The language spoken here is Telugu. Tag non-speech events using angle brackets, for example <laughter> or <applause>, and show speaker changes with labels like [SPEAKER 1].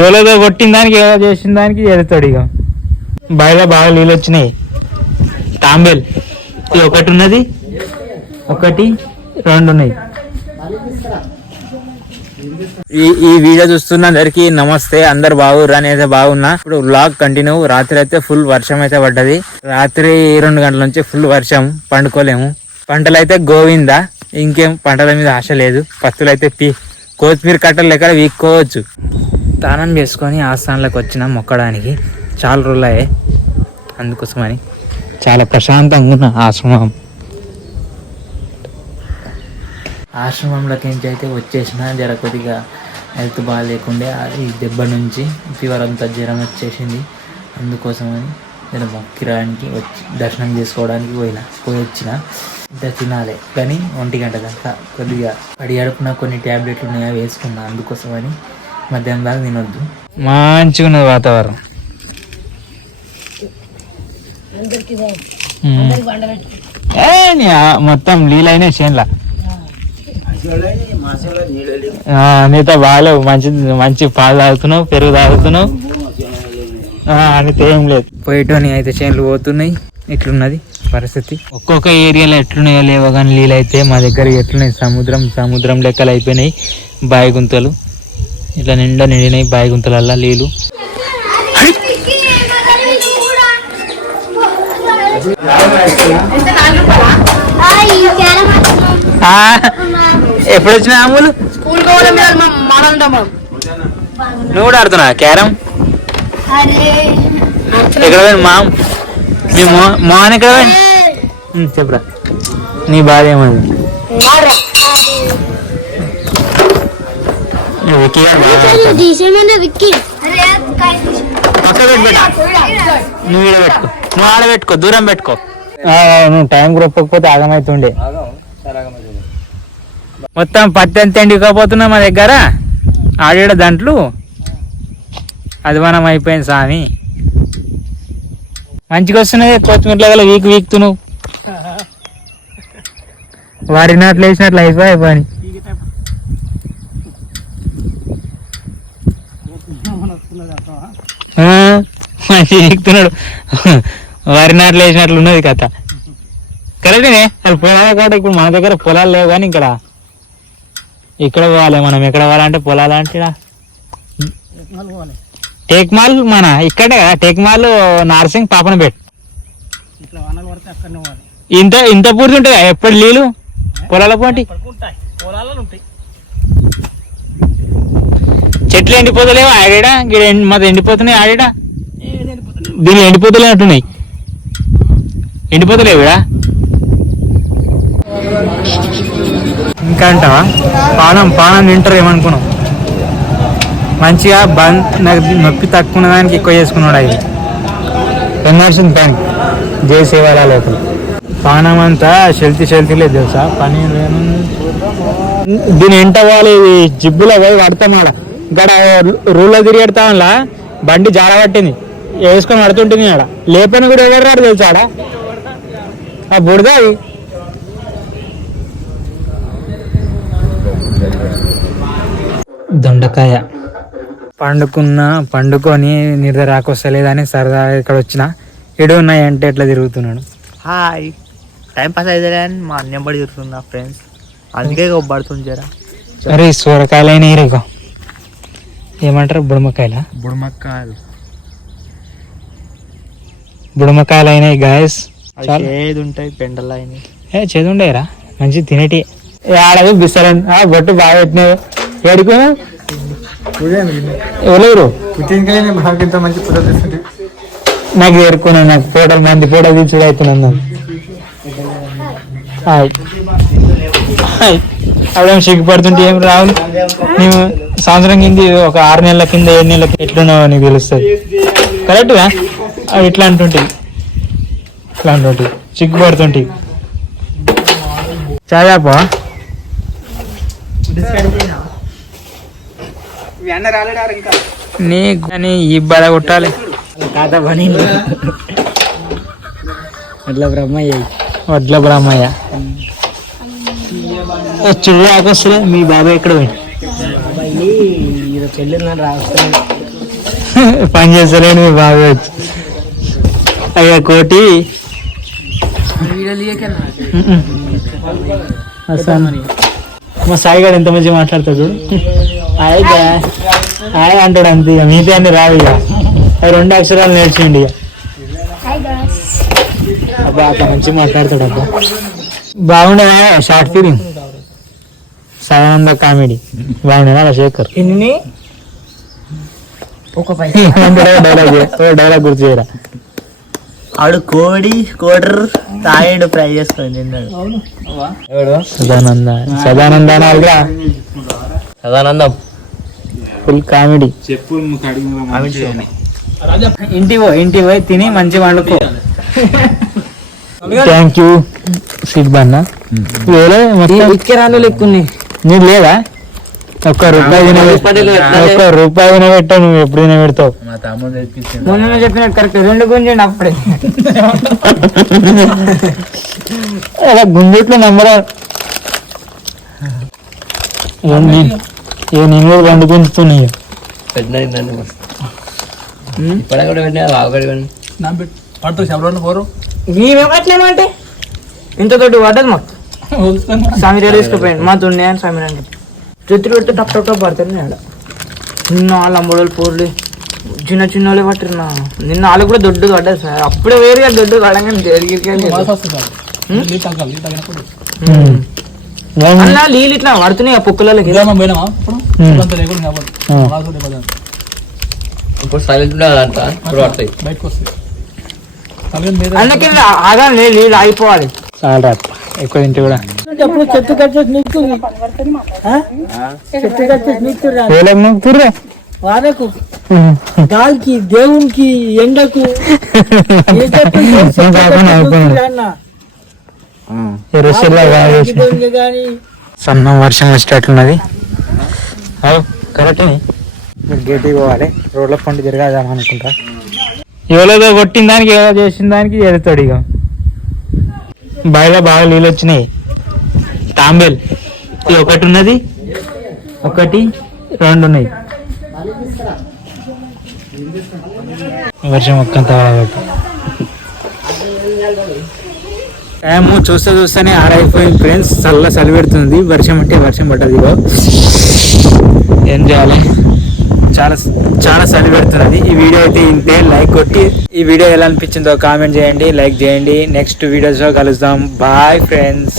[SPEAKER 1] ఎవరిదో కొట్టిన దానికి ఏదో చేసిన దానికి చేస్తాడు ఇక బయట బాగా నీళ్ళు వచ్చినాయి. తాంబేల్. ఇది ఒకటి ఉన్నది. ఒకటి రెండు ఉన్నాయి. ఈ ఈ వీడియో చూస్తున్న అందరికి నమస్తే. అందరు బాగుర్రా? నేనైతే బాగున్నా. ఇప్పుడు బ్లాగ్ కంటిన్యూ రాత్రి అయితే ఫుల్ వర్షం అయితే పడ్డది. రాత్రి రెండు గంటల నుంచి ఫుల్ వర్షం. పండుకోలేము. పంటలు అయితే గోవిందా? ఇంకేం పంటల మీద ఆశ లేదు. పత్తులు అయితే పీ కొత్తిమీర కట్టలు లెక్క వీక్కోవచ్చు? స్నానం చేసుకొని ఆస్థానంలోకి వచ్చిన మొక్కడానికి చాలా రోజులయ్యాయి. అందుకోసమని చాలా ప్రశాంతంగా ఉన్న ఆశ్రమం. ఆశ్రమంలోకి ఏంటైతే వచ్చేసినా వచ్చేసిన జర కొద్దిగా హెల్త్ బాగాలేకుండే ఈ దెబ్బ నుంచి ఫీవర్ అంతా జ్వరం వచ్చేసింది. అందుకోసమని నేను మొక్కిరానికి వచ్చి దర్శనం చేసుకోవడానికి పోయిన పోయి వచ్చిన. ఇంత తినాలి కానీ ఒంటి గంట దాకా కొద్దిగా అడిగడుపున కొన్ని ట్యాబ్లెట్లు ఉన్నాయా వేసుకున్నా అందుకోసమని మధ్యాహ్నం దాకా తినొద్దు. మంచిగా ఉన్నది వాతావరణం. మొత్తం నీళ్ళైనా చేన్లా. ఆ, నీతో బాగాలేవు. మంచి మంచి పాలు తాగుతున్నావు పెరుగు తాగుతున్నావు. ఆ, అనితే ఏం లేదు. పోయేటోని అయితే చేనులు పోతున్నాయి. ఇట్లున్నది పరిస్థితి? ఒక్కొక్క ఏరియాలో ఎట్లున్నాయో లేవో కానీ నీళ్ళు అయితే మా దగ్గర ఎట్లున్నాయి? సముద్రం సముద్రం లెక్కలు అయిపోయినాయి. బావి గుంతలు. ఇట్లా నిండా నిండినాయి బావి గుంతలల్లా నీళ్ళు ఆ, ఎప్పుడు వచ్చిన
[SPEAKER 2] మనం
[SPEAKER 1] నువ్వు కూడా ఆడుతున్నా క్యారం? ఎక్కడ మా మీ మోహన్ ఎక్కడ చెప్పురా. నీ బాధ ఏమది నువ్వు ఈడ పెట్టుకో. నువ్వు ఆడ పెట్టుకో దూరం పెట్టుకో. ఆ, నువ్వు టైం గ్రొప్పకపోతే ఆగమైతుండే. మొత్తం పత్తి ఎంత ఎండిపోతున్నా మా దగ్గర? ఆడేడ దాంట్లో? అది మనం అయిపోయింది సామి మంచిగా వస్తున్నది కొత్తిమీర గల వీక్ వీక్తు నువ్వు <laughs> వారి నాట్లు వేసినట్లు అయిపోయి పని మంచి వీక్తున్నాడు వరి నాట్లు వేసినట్లు ఉన్నది కథ. కరెక్టేనే? అది పొలాల కాడ ఇప్పుడు మన దగ్గర పొలాలు లేవు కానీ ఇక్కడ. ఇక్కడ పోవాలి మనం. ఎక్కడ పోవాలంటే పొలాలు అంటే ఈడ. టేక్మాల్ మన ఇక్కడే కదా. టేక్మాల్ నార్సింగ్ పాపనపేట్. ఇంత ఇంత పూర్తి ఉంటాయి ఎప్పుడు నీళ్ళు? పొలాల పోటీ? చెట్లు ఎండిపోతలేవు ఆడిడా? గిడ మాది ఎండిపోతున్నాయి ఆడిడా? దీనిలో ఎండిపోతలే అంటున్నాయి. ఎండిపోతలేవు ఇడా? ఇంకా అంటావా? పానం పానం తింటారు ఏమనుకున్నావు? మంచిగా బంద్ నాకు నొప్పి తక్కువ ఉన్న దానికి ఎక్కువ చేసుకున్నాడు అది ఎన్నర్సింది పని జై సేవాల లోపల. పానం అంతా శెల్తి శెల్తి లేదు తెలుసా? పని దీని ఎంట వాళ్ళు జిబ్బులో పోయి పడతాం ఇక్కడ రూల్లో తిరిగెడతాంలా బండి జార పట్టింది. వేసుకొని పడుతుంటుంది ఆడ. లేపని కూడా ఎవరు రాడు తెలుసా ఆడ? ఆ బుడద అది. దొండకాయ. పండుకున్న పండుకొని నిద్ర రాకొస్తలేదని సరదా ఇక్కడ వచ్చిన. ఎడు ఉన్నాయి అంటే ఎట్లా తిరుగుతున్నాడు?
[SPEAKER 3] హాయ్. టైం పాస్ అయితే అని మా అన్యం పడి తిరుగుతున్నా ఫ్రెండ్స్. అందుకే కొబ్బడుతుంది జరా.
[SPEAKER 1] అరే సూరకాయలైన ఇరుగో ఏమంటారు? బుడమకాయల?
[SPEAKER 3] బుడమక్కాయలు
[SPEAKER 1] బుడమకాయలు అయినాయి గాయస్
[SPEAKER 3] ఉంటాయి పెండలు అయినాయి
[SPEAKER 1] ఏ చదువుండేరా మంచి తినేటి. ఆడది బిస్సరన్ బొట్టు బాగా పెట్టినావు. ఏడుకో. ఎవరు నాకు ఏరుకున్నా నాకు ఫోటోలు మంది ఫోటో తీసుడు అవుతున్నాను హాయ్. హాయ్. అప్పుడేం సిగ్గుపడుతుంటే ఏం రావు. నేను సంవత్సరం కింద ఒక ఆరు నెలల కింద ఏడు నెలల కింద ఎట్లున్నావో నీకు తెలుస్తుంది. కరెక్ట్గా అవి ఇట్లా అంటుంటాయి ఇట్లా అంటుంటాయి సిగ్గుపడుతుంటాయి చాలాపా నీకు కానీ ఈ బాధ కొట్టాలి.
[SPEAKER 3] కాదా పని అట్లా బ్రహ్మయ్య.
[SPEAKER 1] వడ్ల బ్రహ్మయ్య. చూడకొస్తుంది మీ బాబాయ్ ఎక్కడ పోయి పని చేస్తలేను మీ బాగా అయ్యా కోటి. మా సాయి గారు ఎంత మంచిగా మాట్లాడతాడు చూడు. హాయ్ హాయ్ అంటాడు అంతే ఇక. మిగతా అన్ని రావు ఇక. అవి రెండు అక్షరాలు నేర్చేయండి ఇక. అబ్బా అట్లా మంచిగా మాట్లాడతాడు అబ్బా. బాగుండేదా షార్ట్ ఫిలిం. సదానంద కామెడీ. బాగుండేదా అలా శేఖర్?
[SPEAKER 3] ఎన్ని
[SPEAKER 1] డైలాగ్ డైలాగ్ గుర్తు చేయరా?
[SPEAKER 3] ఆడు కోడి కోడర్ తాయేడు ఫ్రై చేసుకొని తిన్నాడు.
[SPEAKER 1] సదానంద సదానంద అనాలిగా
[SPEAKER 3] సదానందం.
[SPEAKER 1] Full comedy.
[SPEAKER 3] షా
[SPEAKER 1] ఇంటి పో ఇంటి పోయి తిని మంచిగా వండుకో. థ్యాంక్ యూ సీట్ బన్న. వేరే మొత్తం
[SPEAKER 3] ఇక్కరాలు లెక్కున్నాయి
[SPEAKER 1] నీకు లేదా? ఒక్క రూపాయి ఒక్క రూపాయి తినబెట్టావు నువ్వు ఎప్పుడు తినబెడతావు
[SPEAKER 3] మా తమ్ముడు తెప్పించాడు.
[SPEAKER 1] మొన్న చెప్పినట్టు కరెక్ట్ రెండు గుంజండి అప్పుడే. అలా గుంజుట్లో నంబర్ ఏ నేను కూడా రెండు గుంజుతున్నాయి.
[SPEAKER 2] అట్లేమంటే ఇంత తోటి పడ్డది మాకు. సమీర తీసుకుపోయింది మా దున్నే అని సమీర అంటే చేతులు పెడితే టప్ టప్ టప్ పడుతుంది ఆడ. నిన్న వాళ్ళ అమ్మడోళ్ళు పోర్లు. చిన్న చిన్న వాళ్ళే పట్టిరు నా. నిన్న వాళ్ళు కూడా దొడ్డు పడ్డది సార్. అప్పుడే వేరుగా దొడ్డు జరిగిరికి అలా నీళ్ళు ఇట్లా పడుతున్నాయి ఆ పుక్కలకి
[SPEAKER 3] ఇప్పుడు సైలెంట్ ఉండాలంట
[SPEAKER 2] అందుకే ఆగా నీళ్ళు ఆగిపోవాలి.
[SPEAKER 1] చాలా ఎక్కువ తింటే కూడా. వేలకు నొక్కుతుర్రా
[SPEAKER 4] వానకు గాలికి దేవునికి ఎండకు. <laughs>
[SPEAKER 1] సన్నం వర్షం వచ్చేటట్లున్నది కరెక్ట్. గేటికి పోవాలి. రోడ్ల పంట తిరగాదాం అనుకుంటా. ఎవరిదో కొట్టిన దానికి ఏదో చేసిన దానికి ఎదుతాడు ఇక బావిలో బాగా నీళ్ళు వచ్చినాయి. తాంబేల్. ఇది ఒకటి ఉన్నది ఒకటి రెండు ఉన్నాయి. వర్షం ఒక్కంత టైం చూస్తే చూస్తేనే ఆరైపోయింది ఫ్రెండ్స్ చల్ల చలి పెడుతుంది. వర్షం అంటే వర్షం పడ్డది ఏం చేయాలి? చాలా చాలా చలి పెడుతున్నది. ఈ వీడియో అయితే ఇంతే. లైక్ కొట్టి ఈ వీడియో ఎలా అనిపించిందో కామెంట్ చేయండి. లైక్ చేయండి. నెక్స్ట్ వీడియోస్లో కలుద్దాం. Bye friends